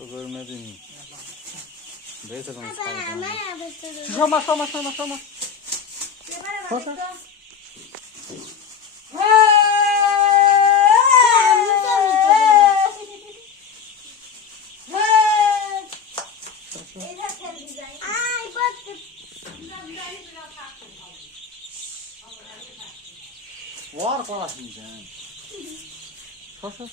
Görmedin. Neyse ben Şoma. Kosa. Var parasın sen. Kosa.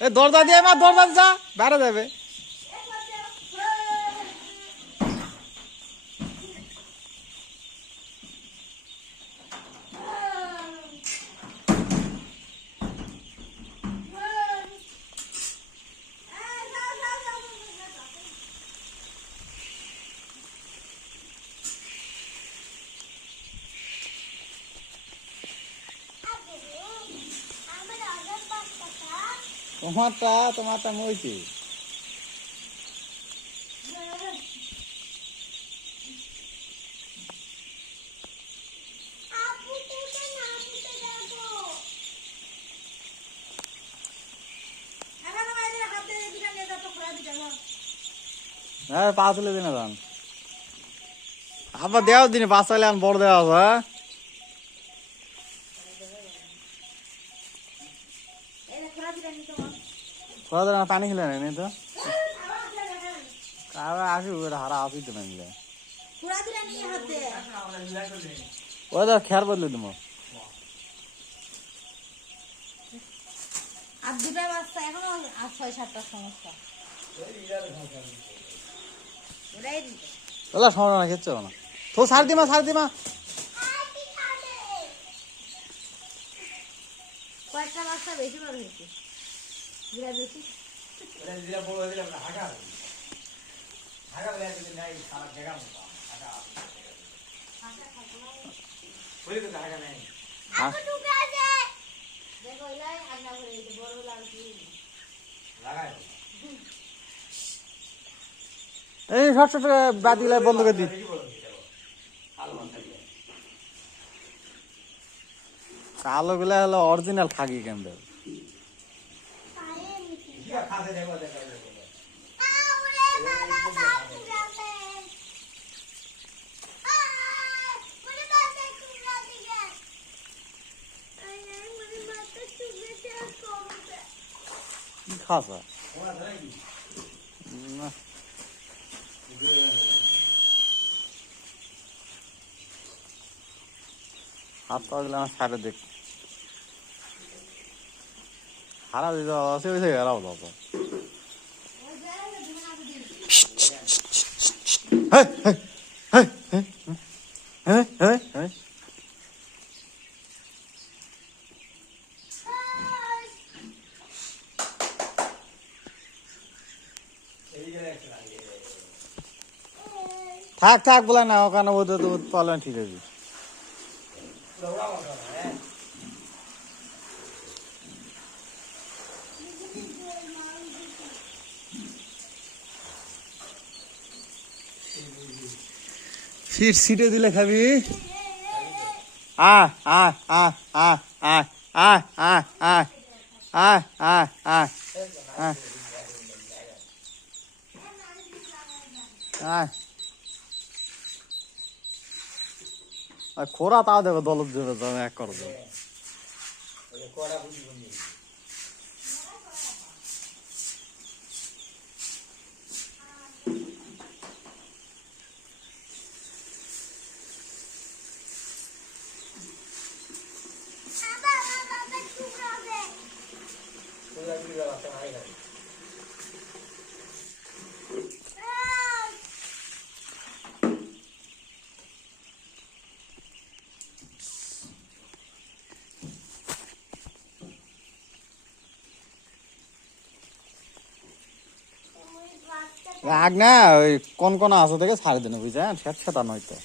দরজা দিয়ে মা দরজা যা বেড়ে যাবে তোমারটা মইছি হ্যাঁ পাঁচলে দিনে যান আবার দেওয়ার দিনে পাঁচলে আন বড় দেওয়া হবে পানি খেলে নেই তো আসি হারা আসি তো নাইলে ওই তো খেয়ার বদলে তুমি আর দুটাই বাচ্চা এখনো 6-7টার সমস্যা ওলা সময় না খেচ্ছে না তো সার দিমা কয়েকটা বাচ্চা বেশি বড় হয়েছে বেশি এই সব বাদ দিলে বন্ধ করে দি কালো গুলা হলো অরিজিনাল খাগি ক্যাম্বেল কি খাসা হাত পা গেলে আমার সাইডে দেখ হারা দিতে আছে ওই থেকে হারাও দাও থাক বলে না ওখানে ওদের তো পালন ঠিক আছে সিটে দিলে খাবি খোরা তাও দেবে দলত দেবে এক করে দেবে রাগ না ওই কোন কোন আছে থেকে ছাড়ি দেন বুঝছেন সেট সেটা নয়তো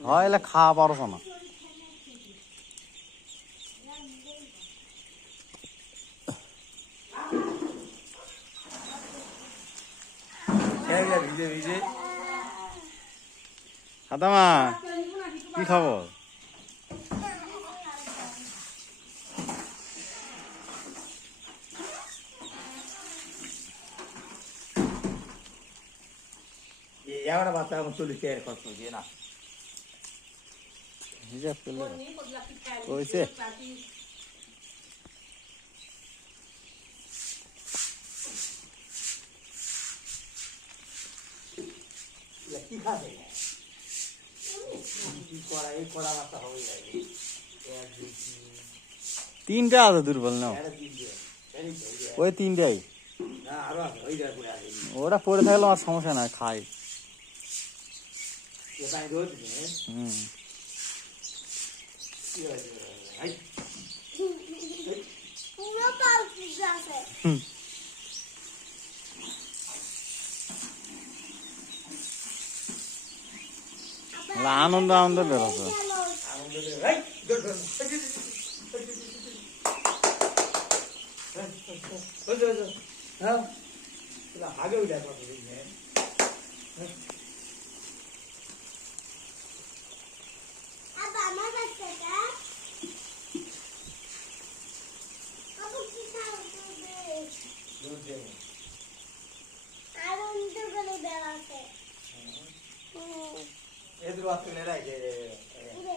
হয় এলে খাওয়া পারছো না খাতামা কি খবর এবার বাচ্চা 40 টাকা খরচ দিয়ে না হিসাব করলে কইছে কি খাবে কি করা এই করা বাচ্চা হবে লাগে তিনটা আছে দুর্বল না ওই তিনটাই না আরো আছে ওই জায়গায় পড়ে আছে ওরা পড়ে থাকলে আমার সমস্যা নাই খাই এ পানি ধরতে হুম কি হয়েছে এই পুরো কাল পিজা আছে আনন্দ আনন্দ বেরোছে আনন্দ এই ধর ধর হ্যাঁ আগে ওই জায়গা পড়ে আবা আমার বাচ্চাটা আপু কি খাও তুমি আনন্দ করে বেড়াতে এদের বাচ্চা লেরাই যে উড়ে